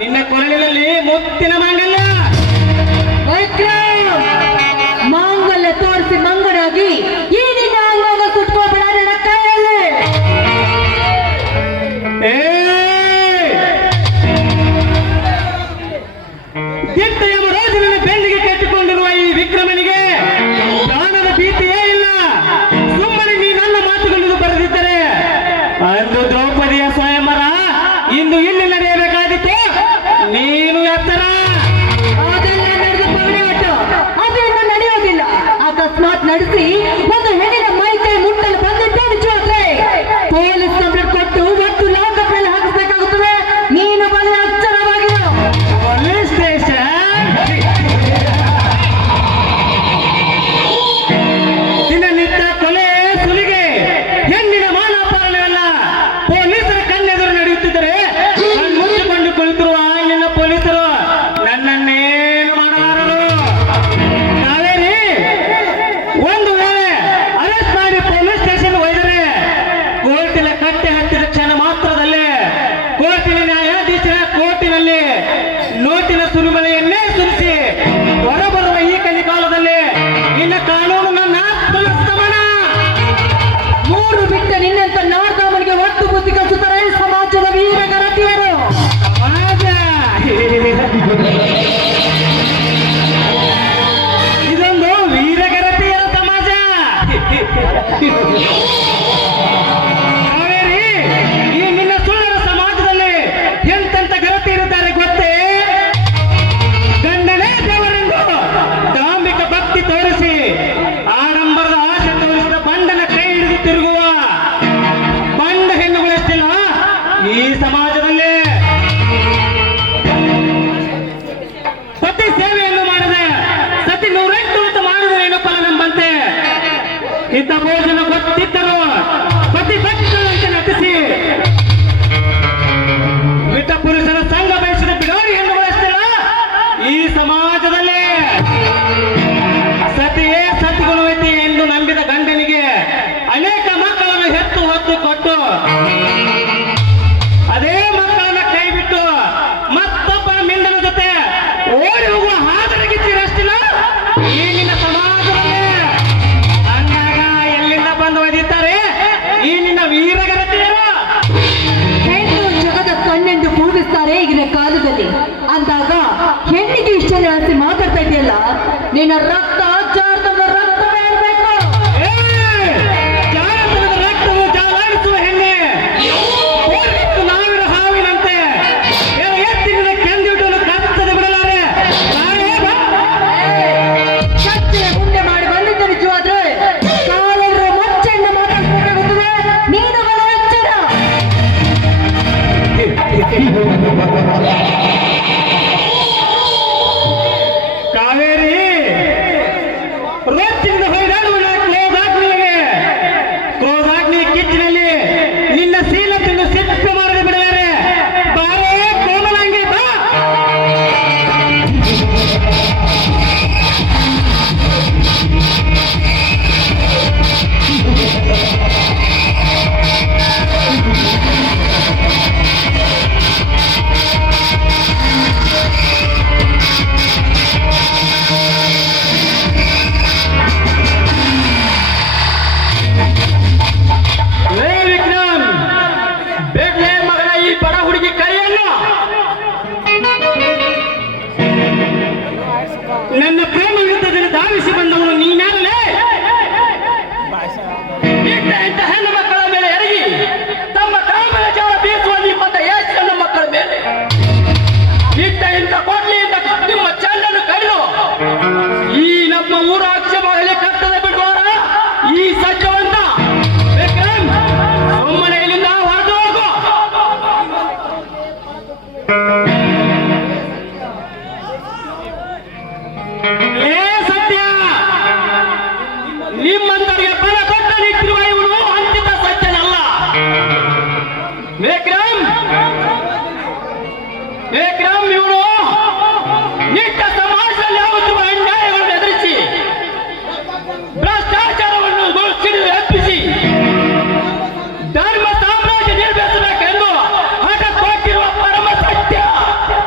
ನಿನ್ನ ಕೊರಳಿನಲ್ಲಿ ಮುತ್ತಿನ ಮಾಂಗಲ್ಯ. ಮಾಂಗಲ್ಯ ತೋರಿಸಿ ಮಂಗನಾಗಿ ಈ ನಿನ್ನ ಅಂಗಾಗ ಕುಟ್ಕೋಬೇಡ ನನ್ನ ಕೈಯಲ್ಲಿ. ದಿಟ್ಟ ಯಮರಾಜನ ಬೆನ್ನಿಗೆ ಕಟ್ಟಿಕೊಂಡಿರುವ ಈ ವಿಕ್ರಮನಿಗೆ ಪ್ರಾಣದ ಭೀತಿಯೇ ಇಲ್ಲ. ಸುಮ್ಮನೆ ನೀ ನನ್ನ ಮಾತುಗಳನ್ನು ಬರೆದಿದ್ದರೆ ಅಂದು ದ್ರೌಪದಿಯ ಸ್ವಯಂವರ ಇಂದು ಇಲ್ಲಿ ನಡೆಯಬೇಕಾದಿತ್ತು. ನೀನು ಎತ್ತರ. ಅದೆಲ್ಲ ನಡೆದು ಪವನಾಟ ಅದು ಇನ್ನು ನಡೆಯೋದಿಲ್ಲ. ಅಕಸ್ಮಾತ್ ನಡೆಸಿ ಒಂದು ಹೆಣ್ಣಿನ ಮೈ ಕೈ ಮುಟ್ಟಲು ಬಂದಿಟ್ಟು ನಿಜವಾದ್ರೆ ಪೊಲೀಸ್ ಕಂಪ್ಲೇಂಟ್ ಕೊಟ್ಟು ಒಟ್ಟು ಲಾಕಪ್ ಮೇಲೆ ಹಾಕಿಸಬೇಕಾಗುತ್ತದೆ. ನೀನು ಬಲಿ ಅಚ್ಚರವಾಗಿರು. ಪೊಲೀಸ್ ಸ್ಟೇಷನ್ ದಿನನಿತ್ಯ ಕೊಲೆ ಸುಲಿಗೆ ಹೆಣ್ಣಿನ ಮಾನವಪಾಲನೆಯಲ್ಲ. ಪೊಲೀಸರ ಕಣ್ಣೆದುರು ನಡೆಯುತ್ತಿದ್ದರೆ ಮುಚ್ಚಿಕೊಂಡು ಕುಳಿತಿರುವ ನಿನ್ನ ಪೊಲೀಸರು ನನ್ನನ್ನೇನು ಮಾಡಲಾರರು. ಕಾವೇರಿ, ಒಂದು ವೇಳೆ ಅರೆಸ್ಟ್ ಮಾಡಿ ಪೊಲೀಸ್ ಸ್ಟೇಷನ್ ಒಯ್ದರೆ ಕೋರ್ಟಿನ ಕಟ್ಟೆ ಹತ್ತಿದ ಕ್ಷಣ ಮಾತ್ರದಲ್ಲೇ ಕೋರ್ಟಿನ ನ್ಯಾಯಾಧೀಶರ ಕೋರ್ಟಿನಲ್ಲಿ ನೋಟಿನ ಸುರಿಮಳೆಯನ್ನೇ ಸುರಿಸಿ ಹೊರಬರುವ ಈ ಕಲಿಕಾಲದಲ್ಲಿ ನಿನ್ನ ಕಾನೂನು ನನ್ನ ತುಲಸ್ತಮನ. ಮೂರು ಬಿಟ್ಟ ನಿನ್ನಂತ ನಾರ್ದಾಮನಿಗೆ ಒಟ್ಟು ಬುದ್ಧಿ ಕಲಿಸುತ್ತಾರೆ ಸಮಾಜದ ವೀರ ಗರತಿಯರು. ಸಮಾಜ ಇದೊಂದು ವೀರಗರತಿಯರ ಸಮಾಜ. ಕಾವೇರಿ, ಈ ನಿನ್ನ ಸುಳ್ಳರ ಸಮಾಜದಲ್ಲಿ ಎಂತೆಂತ ಗರತಿ ಇರುತ್ತಾರೆ ಗೊತ್ತೇ? ಗಂಡನೇ ದೇವರೆಂದು ಧಾರ್ಮಿಕ ಭಕ್ತಿ ತೋರಿಸಿ ಆಡಂಬರದ ಆಸೆ ತೋರಿಸಿದ ಬಂಡನ ಕೈ ಹಿಡಿದು ತಿರುಗುವ ಬಂಡ ಹೆಣ್ಣುಗಳೆಷ್ಟಿಲ್ಲ ಈ ಸಮಾಜದಲ್ಲಿ. ಪತಿ ಸೇವೆಯನ್ನು ಮಾಡದೆ ಸತಿ 108 ಹೊತ್ತು ಮಾಡಿದರೆ ಏನು ಫಲ ನಂಬಂತೆ. ಇಂಥ ಭೋಜನ ಗೊತ್ತಿದ್ದರು ಪತಿ ಭಕ್ತರಂತೆ ನಟಿಸಿ ಮಿತ ಪುರುಷನ ಸಂಘ ಬಯಸಿದ ಬಿಡೋರಿ ಹೆಣ್ಣುಗಳಷ್ಟಿಲ್ಲ ಈ ಸಮಾಜದಲ್ಲಿ. ಸತಿಯೇ ಸತಿಗುಣವತಿ ಎಂದು ನಂಬಿದ ಗಂಡನಿಗೆ ಅನೇಕ ಮಕ್ಕಳನ್ನು ಹೆತ್ತು ಹೊತ್ತು ಕೊಟ್ಟು ಅದೇ ಮಕ್ಕಳನ್ನ ಕೈ ಬಿಟ್ಟು ಮತ್ತೊಬ್ಬರ ಮಿಂಡನ ಜೊತೆ ಓಡಿ ಹೋಗುವ ಹಾದರಗಿಚ್ಚಿರಷ್ಟಿಲ್ಲ ಈ ನಿನ್ನ ಸಮಾಜದಲ್ಲಿ. ಅಂದಾಗ ಎಲ್ಲಿಂದ ಬಂದು ಒದಿತಾರೆ ಈ ನಿನ್ನ ವೀರಗರತಿಯರು? ಹೆಣ್ಣು ಜಗದ ಕಣ್ಣೆಂದು ಪೂಜಿಸ್ತಾರೆ ಈಗಿನ ಕಾಲದಲ್ಲಿ. ಅಂದಾಗ ಹೆಣ್ಣಿಗೆ ಇಷ್ಟ ಜಾಸ್ತಿ ಮಾತಾಡ್ತಾ ಇದೆಯಲ್ಲ, ನಿನ್ನ ರಕ್ತ ಜಾತದ ರಕ್ತವೇ ಇರಬೇಕು. ಜಾತಕದ ರಕ್ತವು ಜಾಲಾಡಿಸುವ ಹೆಣ್ಣೆ ಹೋಗಿತ್ತು ನಾವಿನ ಹಾವಿನಂತೆ ಎತ್ತಿನ ಕೆಂದಿಟ್ಟನ್ನು ಕತ್ತದ ಬಿಡಲಾರೆ. ಕತ್ತೆ ಗುಂಡೆ ಮಾಡಿ ಬಂದಿದ್ದ ನಿಜವಾದ್ರೆ ಕಾಲಿರೋ ಮಚ್ಚೆಂದು ಮಾತಾಡ್ಬೇಕಾಗುತ್ತದೆ. ನೀನು ಬಲ ಎಚ್ಚರ. ಕಾವೇರಿ, ರೊಚ್ಚಿನಿಂದ ಹೊಯ್ದಾಡುವ ಕ್ರೋಧಾಗ್ನಿ ಕಿಚ್ಚಿನಲ್ಲಿ ನಿನ್ನ ಶೀಲತೆಯನ್ನು ಸಿಟ್ಟು ಮಾಡದೆ ಬಿಡಲಾರೆ. ಬಾರೇ ಕೋಮಲಾಂಗಿ ಬಾ. ಲೇ ವಿಕ್ರಮ್, ಬೇಡ್ಲೇ ಮಗನ ಈ ಬಡ ಹುಡುಗಿ ಕೈಯನ್ನು. ನನ್ನ ಪ್ರೇಮ ಯುದ್ಧದಲ್ಲಿ ಧಾವಿಸಿ ಬಂದವನು ನೀನಾಗಲೇ. ಇಂಥ ಹೆಣ್ಣು ಮಕ್ಕಳ ಮೇಲೆ ಎರಗಿ ತಮ್ಮ ಕಾಮನ ಜಾಲ ಬೀಸುವ ನಿಮ್ಮಂತ ಎಷ್ಟು ಹೆಣ್ಣು ಮಕ್ಕಳ ಮೇಲೆ ಇಂಥ ಕೊಡ್ಲಿಯಿಂದ ನಿಮ್ಮ ಚಂಡನ್ನು ಕಡಿದು ಈ ನಮ್ಮ ಊರ ಆಕ್ಷೇಪದಲ್ಲಿ ಕಟ್ಟದೆ ಬಿಡುವಾರ ಈ ಸಜ್ಜವಂತ ವಿಕ್ರಮ್, ಸುಮ್ಮನೆ ಇಲ್ಲಿಂದ ಹೊರಟು ಹೋಗು. ಲೇ ಸತ್ಯ, ನಿಮ್ಮಂತರಿಗೆ ಬಲ ಕೊಟ್ಟ ನಿಂತಿರುವ ಇವನು ಅಂತಿಮ ಸತ್ಯನಲ್ಲ. ವಿಕ್ರಮ್, ಇವನು ನಿಟ್ಟ